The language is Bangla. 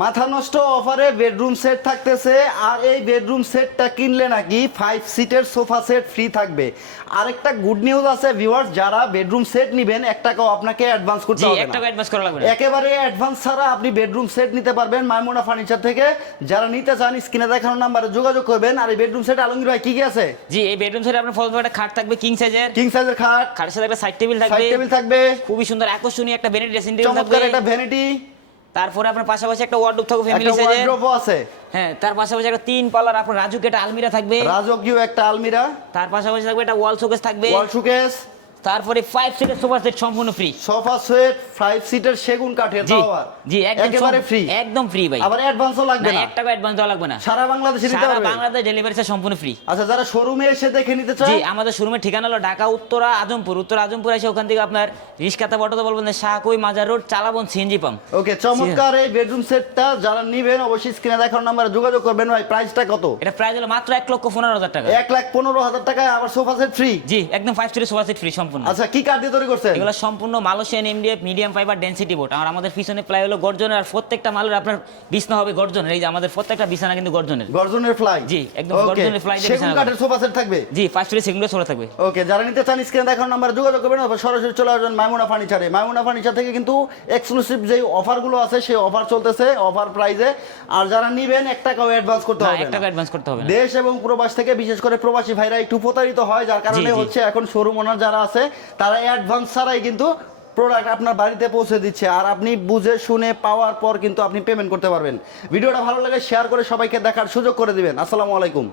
মাথা নষ্ট অফারে বেডরুম সেট থাকতেছে আর এই বেডরুম সেটটা কিনলে নাকি ফাইভ সিটের সোফা সেট ফ্রি থাকবে। আরেকটা গুড নিউজ আছে ভিউয়ার্স যারা বেডরুম সেট নিবেন এক টাকাও আপনাকে অ্যাডভান্স করতে হবে এক না। টাকা অ্যাডভান্স করা লাগবে একেবারে অ্যাডভান্স ছাড়া আপনি বেডরুম সেট নিতে পারবেন মাইমুনা ফার্নিচার থেকে। যারা নিতে চান স্ক্রিনে দেখানো নাম্বারে যোগাযোগ করবেন। আর এই বেডরুম সেট আলমগীর ভাই কি কি আছে? জি এই বেডরুম সেটে আপনার ফলো একটা খাট থাকবে কিং সাইজের কিং সাইজের খাট। খাটের সাথে একটা সাইড টেবিল থাকবে। সাইড টেবিল থাকবে। খুবই সুন্দর আকর্ষণীয় একটা বেনেট ড্রেসিং টেবিল থাকবে। একটা ভ্যানিটি তারপরে আপনার পাশাপাশি একটা ওয়ার্ডরোব থাকবে ফ্যামিলি একটা ওয়ার্ডরোব আছে। হ্যাঁ তার পাশাপাশি একটা তিন পাল্লার আপনার রাজুক একটা আলমিরা থাকবে। রাজকীয় একটা আলমিরা। তার পাশাপাশি থাকবে একটা ওয়াল শোকেস থাকবে। ওয়াল শোকেস তারপরে ফাইভ সিটের সোফা সেট সম্পূর্ণ ফ্রি সোফা সেট ফাইভ সিটের সেগুন কাঠের জি জি একেবারে ফ্রি একদম ফ্রি ভাই। আবার অ্যাডভান্সও লাগবে না না? টাকা অ্যাডভান্স দেওয়া লাগবে না। সারা বাংলাদেশে নিতে সারা পারবে? বাংলাদেশ ডেলিভারি চার্জ সম্পূর্ণ ফ্রি আচ্ছা যারা শোরুমে এসে দেখে নিতে চায়? জি আমাদের শোরুমের ঠিকানা হলো ঢাকা উত্তরা আজমপুর। উত্তর আজমপুর এসে ওখান থেকে আপনার রিস্কাতে বটতে বলবেন শাহকুই মাজার রোড চালাবন সিএনজি পাম্প ওকে চমৎকার এই বেডরুম সেটটা যারা নিবেন অবশ্যই স্ক্রিনে দেখার নাম্বারে যোগাযোগ করবেন। ভাই প্রাইসটা কত? এটা প্রাইস হলো মাত্র এক লক্ষ পনেরো হাজার টাকা। এক লাখ পনেরো হাজার টাকায় আবার সোফা সেট ফ্রি জি একদম ফাইভ সিটের সোফা সেট ফ্রি সম্পূর্ণ। আচ্ছা কি কাঠ দিয়ে তৈরি করছেন? এগুলো সম্পূর্ণ Malaysian MDF medium fibre density board. আর আমাদের পিছনে প্লাই হলো গর্জনের আর প্রত্যেকটা মালের আপনার বিছনা হবে গর্জনের। এই যে আমাদের প্রত্যেকটা বিছানা কিন্তু গর্জনের। গর্জনের ফ্লাই জি, একদম গর্জনের fly দিয়ে সেগুন কাঠের সোফা সেট থাকবে? জি ফার্স্ট চলে থাকবে। ওকে যারা নিতে চান স্ক্রিনে নাম্বারে যোগাযোগ করবেন অথবা সরাসরি চলে আসবেন মাইমুনা ফার্নিচারে মাইমুনা ফার্নিচার থেকে কিন্তু এক্সক্লুসিভ যে অফারগুলো আছে সেই অফার চলতেছে অফার প্রাইজে আর যারা নিবেন এক টাকাও অ্যাডভান্স করতে হবে এক টাকা অ্যাডভান্স করতে হবে দেশ এবং প্রবাস থেকে বিশেষ করে প্রবাসী ভাইরা একটু প্রতারিত হয় যার কারণে হচ্ছে এখন শোরুম ওনার যারা আছে, তারা অ্যাডভান্স ছাড়াই কিন্তু প্রোডাক্ট আপনার বাড়িতে পৌঁছে দিচ্ছে। আর আপনি বুঝে শুনে পাওয়ার পর কিন্তু আপনি পেমেন্ট করতে পারবেন। ভিডিওটা ভালো লাগে শেয়ার করে সবাইকে দেখার সুযোগ করে দিবেন। আসসালামু আলাইকুম।